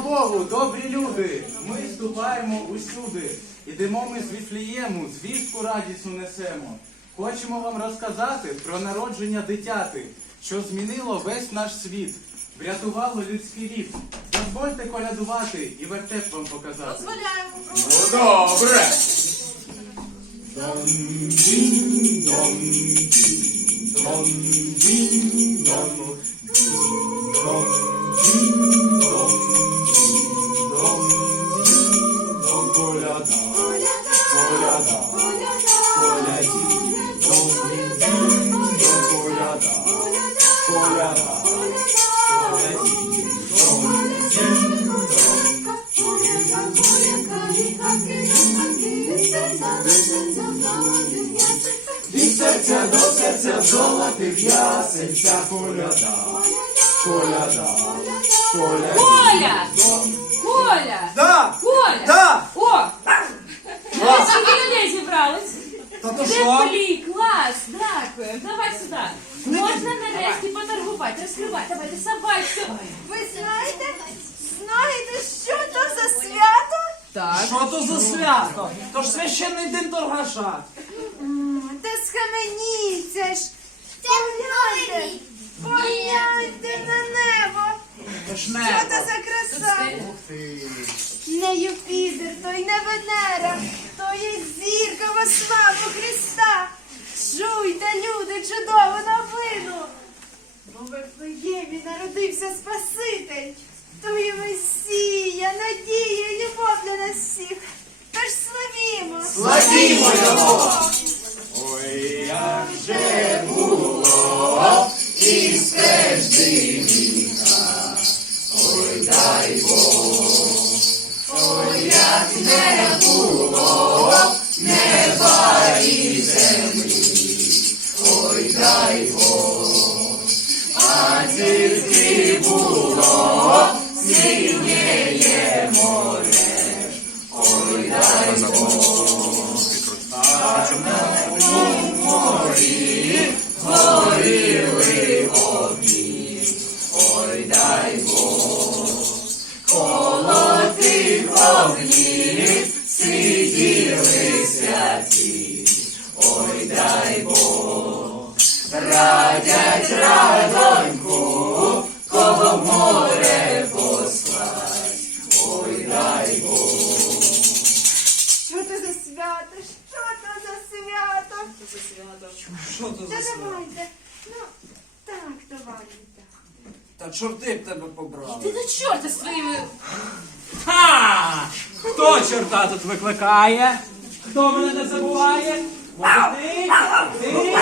Богу, добрі люди, ми ступаємо усюди. Ідемо ми з Віфлієму, звістку радісну несемо. Хочемо вам розказати про народження дитяти, що змінило весь наш світ, врятувало людський рід. Дозвольте колядувати і вертеп вам показати. Дозволяємо. Ну, добре. Від серця до серця золотих ясенця коляда, коляда, коляда. Коля! Коля! Да! Коля! Да! О! Скільки людей зібрались? Та то що? Клас! Дякую! Давай сюди! Можна нарешті поторгувати, розкривай, давай, доставай все. Ви знаєте, знаєте, що то за свято? Так. Що то за свято? То ж священний день торгаша. М, Та схаменіться ж. Погляньте, погляньте на небо. Ж Що небо. то за краса? Не Юпітер, то й не Венера, то є зірка во славу Христа. Чуйте, люди, чудову новину. Бо в Вифлеємі народився Спаситель. То і Месія, надія, любов для нас всіх. Тож славімо! Славімо його! Не було неба і землі, ой дай Бог, а тільки було синєє радять радоньку, кого в море послать, ой дай Бог. Що то за свято? Що то за свято? Що то Та за свято? давайте. Ну, так, товарі, так. Та чорти б тебе побрали. Ти до чорта своїми... Ха! Хто чорта тут викликає? Хто мене не забуває? Може ти? Ти?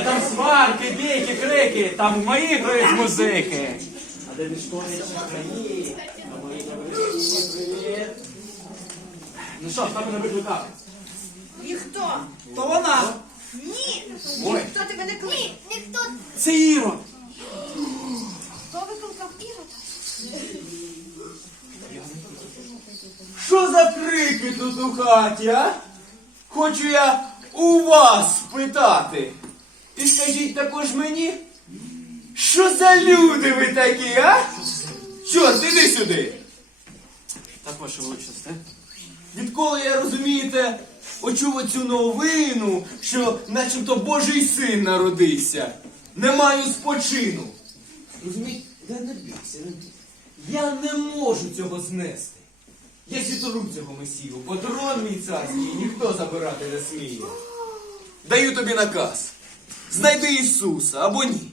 Де там сварки, бійки, крики, там в мої грають музики. А де мішкові краї? А мої привіт. Ну що, хто мене викликав? Ніхто. То вона. Ні. Ой. Ніхто тебе не кликав. Ні, ніхто. Це Іро. Хто викликав Ірода? Що за крики тут у хаті, а? Хочу я у вас спитати. І скажіть також мені, що за люди ви такі, а? Чорт, іди сюди. Так, ваше величність, Відколи я розумієте, очув оцю новину, що начебто Божий син народився. Не маю спочину. Розумієте? Та не бійся, не бійся. Я не можу цього знести. Я зітру цього месію, бо трон мій царський ніхто забирати не сміє. Даю тобі наказ. Знайди Ісуса або ні.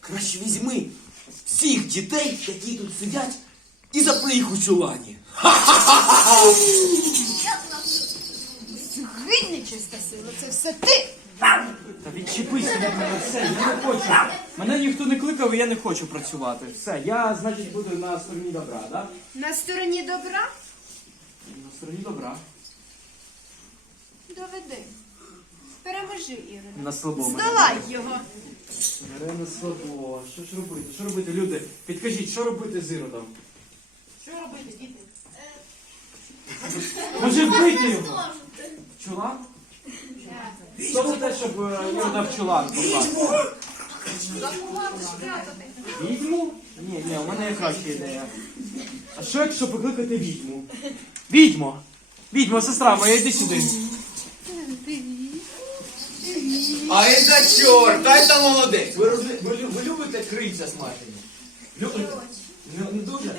Краще візьми всіх дітей, які тут сидять, і запри їх у чулані. Згинь нечиста сила, це все ти. Та відчепися від мене, все, я не хочу. Мене ніхто не кликав, і я не хочу працювати. Все, я, значить, буду на стороні добра, да? На стороні добра На стороні добра. доведи. Ірода. На слабо. Здолай його. Бере на слабо. Що ж робити? Що робити, люди? Підкажіть, що робити з Іродом? Що робити, діти? Може вбити його? Чулан? Хто за те, щоб е, Ірода в чулан покласти? Відьму? Ні, ні, у мене є краща ідея. А що якщо покликати відьму? Відьмо! Відьмо, сестра моя, йди сюди. Ай да чорт, ай та молодець. Ви, розли... ви, лю- ви любите крильця смажені? Любите? Не, не дуже?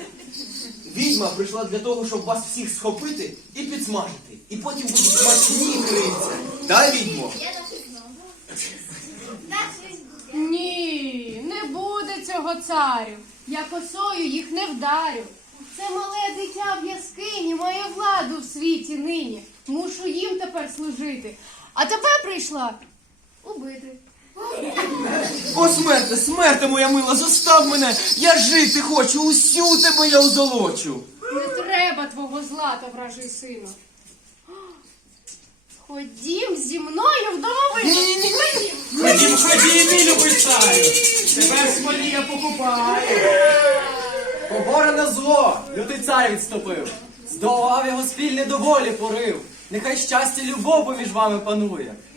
Відьма прийшла для того, щоб вас всіх схопити і підсмажити. І потім будуть смачні крильця. Да, відьмо? Ні, не буде цього царю. Я косою їх не вдарю. Це мале дитя в яскині має владу в світі нині. Мушу їм тепер служити. А тебе прийшла убити. О, смерте, смерте, моя мила, зостав мене! Я жити хочу, усю тебе я озолочу. Не треба твого злата, вражий сину. Ходім зі мною в домовину. Ходім, ходім, мій любий царю. Тебе смолія покупає. Поборене зло, лютий цар відступив. Здолав його спільний доволі порив. Нехай щастя любов поміж вами панує.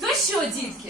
То що, дітки?